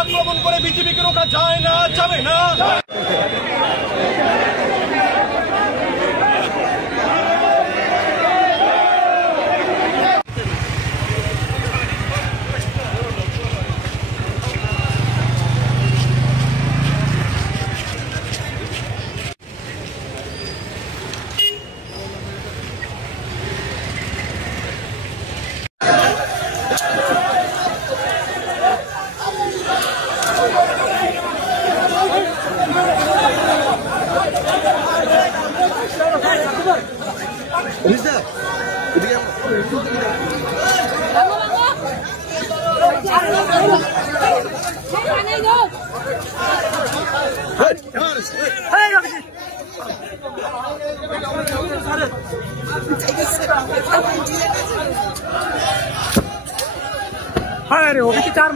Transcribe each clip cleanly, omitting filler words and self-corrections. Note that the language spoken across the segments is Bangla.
আক্রমণ করে বিজেপিকে রোকা যায় না, যাবে না। अरे वो किती चार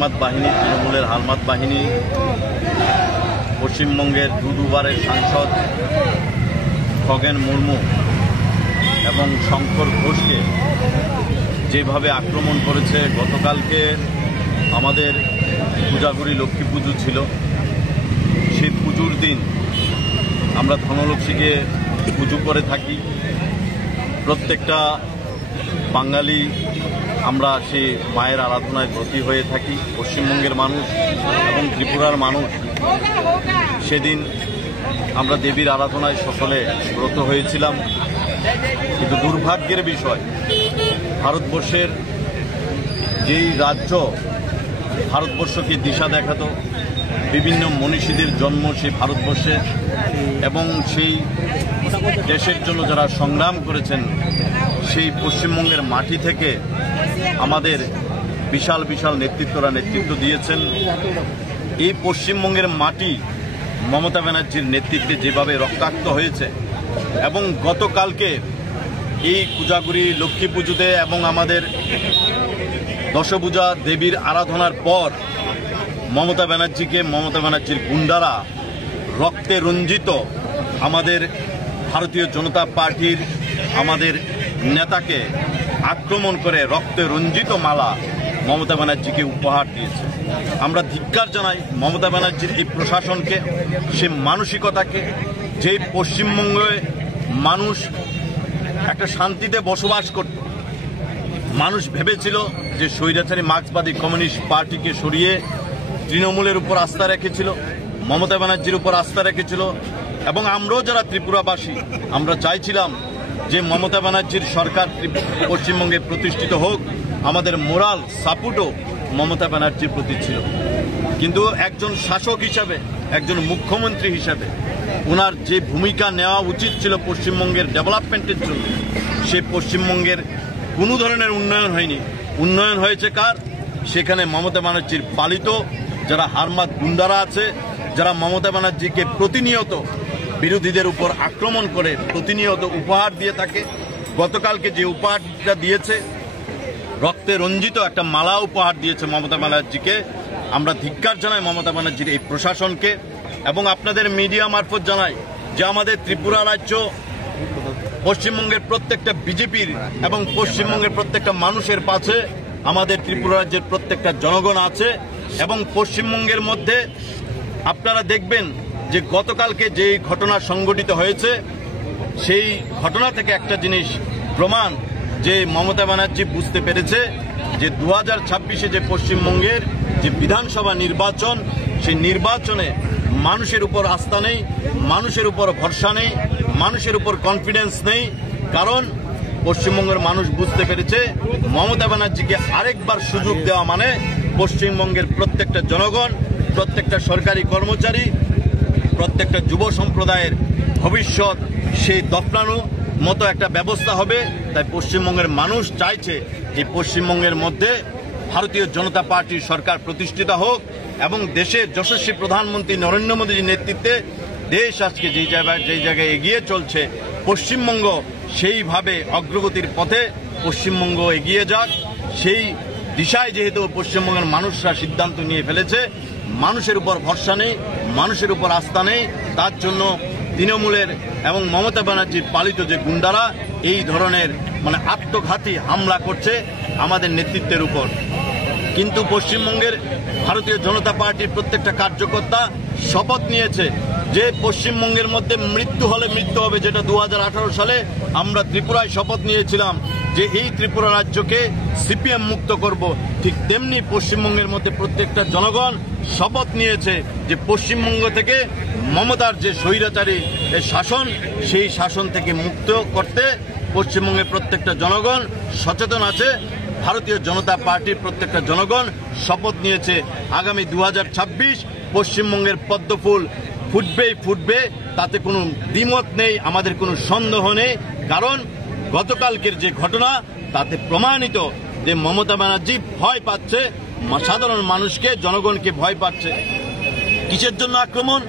হারমাত বাহিনী, তৃণমূলের হারমাত বাহিনী পশ্চিমবঙ্গের দুবারের সাংসদ খগেন মুর্মু এবং শঙ্কর ঘোষকে যেভাবে আক্রমণ করেছে। গতকালকে আমাদের পূজাগুড়ি লক্ষ্মী পুজো ছিল, সেই পুজোর দিন আমরা ধনলক্ষ্মীকে পুজো করে থাকি। প্রত্যেকটা বাঙালি আমরা সেই মায়ের আরাধনায় ব্রতী হয়ে থাকি। পশ্চিমবঙ্গের মানুষ এবং ত্রিপুরার মানুষ সেদিন আমরা দেবীর আরাধনায় সকলে ব্রত হয়েছিলাম। কিন্তু দুর্ভাগ্যের বিষয়, ভারতবর্ষের যেই রাজ্য ভারতবর্ষকে দিশা দেখাতো, বিভিন্ন মনীষীদের জন্ম সেই ভারতবর্ষে এবং সেই দেশের জন্য যারা সংগ্রাম করেছেন, সেই পশ্চিমবঙ্গের মাটি থেকে আমাদের বিশাল বিশাল নেতৃত্বরা নেতৃত্ব দিয়েছেন। এই পশ্চিমবঙ্গের মাটি মমতা ব্যানার্জির নেতৃত্বে যেভাবে রক্তাক্ত হয়েছে এবং গতকালকে এই পূজাগুড়ি লক্ষ্মী পুজোতে এবং আমাদের দশভূজা দেবীর আরাধনার পর মমতা ব্যানার্জির গুন্ডারা রক্তে রঞ্জিত আমাদের ভারতীয় জনতা পার্টির আমাদের নেতাকে আক্রমণ করে রক্তে রঞ্জিত মালা মমতা ব্যানার্জিকে উপহার দিয়েছে। আমরা ধিক্কার জানাই মমতা ব্যানার্জির এই প্রশাসনকে, সে মানসিকতাকে, যে পশ্চিমবঙ্গে মানুষ একটা শান্তিতে বসবাস করত। মানুষ ভেবেছিল যে স্বৈরাচারী মার্ক্সবাদী কমিউনিস্ট পার্টিকে সরিয়ে তৃণমূলের উপর আস্থা রেখেছিল, মমতা ব্যানার্জির উপর আস্থা রেখেছিল এবং আমরাও যারা ত্রিপুরাবাসী আমরা চাইছিলাম যে মমতা ব্যানার্জির সরকার পশ্চিমবঙ্গে প্রতিষ্ঠিত হোক। আমাদের মোরাল সাপোর্টও মমতা ব্যানার্জির প্রতি ছিল। কিন্তু একজন শাসক হিসাবে, একজন মুখ্যমন্ত্রী হিসাবে ওনার যে ভূমিকা নেওয়া উচিত ছিল পশ্চিমবঙ্গের ডেভেলপমেন্টের জন্য, সেই পশ্চিমবঙ্গের কোনো ধরনের উন্নয়ন হয়নি। উন্নয়ন হয়েছে কার? সেখানে মমতা ব্যানার্জির পালিত যারা হারমাত গুন্ডারা আছে, যারা মমতা ব্যানার্জিকে প্রতিনিয়ত বিরোধীদের উপর আক্রমণ করে প্রতিনিয়ত উপহার দিয়ে থাকে। গতকালকে যে উপহারটা দিয়েছে, রক্তে রঞ্জিত একটা মালা উপহার দিয়েছে মমতা ব্যানার্জিকে। আমরা ধিক্কার জানাই মমতা ব্যানার্জির এই প্রশাসনকে এবং আপনাদের মিডিয়া মারফত জানাই যে আমাদের ত্রিপুরা রাজ্য পশ্চিমবঙ্গের প্রত্যেকটা বিজেপির এবং পশ্চিমবঙ্গের প্রত্যেকটা মানুষের পাশে আমাদের ত্রিপুরা রাজ্যের প্রত্যেকটা জনগণ আছে। এবং পশ্চিমবঙ্গের মধ্যে আপনারা দেখবেন যে গতকালকে যে ঘটনা সংঘটিত হয়েছে, সেই ঘটনা থেকে একটা জিনিস প্রমাণ যে মমতা ব্যানার্জি বুঝতে পেরেছে যে 2026-এ যে পশ্চিমবঙ্গের যে বিধানসভা নির্বাচন, সেই নির্বাচনে মানুষের উপর আস্থা নেই, মানুষের উপর ভরসা নেই, মানুষের উপর কনফিডেন্স নেই। কারণ পশ্চিমবঙ্গের মানুষ বুঝতে পেরেছে মমতা ব্যানার্জিকে আরেকবার সুযোগ দেওয়া মানে পশ্চিমবঙ্গের প্রত্যেকটা জনগণ, প্রত্যেকটা সরকারি কর্মচারী, প্রত্যেকটা যুব সম্প্রদায়ের ভবিষ্যৎ সেই দফনানো মতো একটা ব্যবস্থা হবে। তাই পশ্চিমবঙ্গের মানুষ চাইছে যে পশ্চিমবঙ্গের মধ্যে ভারতীয় জনতা পার্টির সরকার প্রতিষ্ঠিত হোক এবং দেশের যশস্বী প্রধানমন্ত্রী নরেন্দ্র মোদীর নেতৃত্বে দেশ আজকে যেই জায়গায় এগিয়ে চলছে, পশ্চিমবঙ্গ সেইভাবে অগ্রগতির পথে পশ্চিমবঙ্গ এগিয়ে যাক। সেই দিশায় যেহেতু পশ্চিমবঙ্গের মানুষরা সিদ্ধান্ত নিয়ে ফেলেছে, মানুষের উপর ভরসা নেই, মানুষের উপর আস্থা নেই, তার জন্য তৃণমূলের এবং মমতা ব্যানার্জির পালিত যে গুন্ডারা এই ধরনের আত্মঘাতী হামলা করছে আমাদের নেতৃত্বের উপর। কিন্তু পশ্চিমবঙ্গের ভারতীয় জনতা পার্টির প্রত্যেকটা কার্যকর্তা শপথ নিয়েছে যে পশ্চিমবঙ্গের মধ্যে মৃত্যু হলে মৃত্যু হবে, যেটা 2018 সালে আমরা ত্রিপুরায় শপথ নিয়েছিলাম যে এই ত্রিপুরা রাজ্যকে সিপিএম মুক্ত করব। ঠিক তেমনি পশ্চিমবঙ্গের মধ্যে প্রত্যেকটা জনগণ শপথ নিয়েছে যে পশ্চিমবঙ্গ থেকে মমতার যে স্বৈরাচারী শাসন, সেই শাসন থেকে মুক্ত করতে পশ্চিমবঙ্গের প্রত্যেকটা জনগণ সচেতন আছে। ভারতীয় জনতা পার্টির প্রত্যেকটা জনগণ শপথ নিয়েছে আগামী 2026 পশ্চিমবঙ্গের পদ্মফুল ফুটবেই ফুটবে, তাতে কোনো দ্বিমত নেই, আমাদের কোনো সন্দেহ নেই। কারণ গতকালকের যে ঘটনা তাতে প্রমাণিত যে মমতা ব্যানার্জি ভয় পাচ্ছে, সাধারণ মানুষকে, জনগণকে ভয় পাচ্ছে। কিসের জন্য আক্রমণ?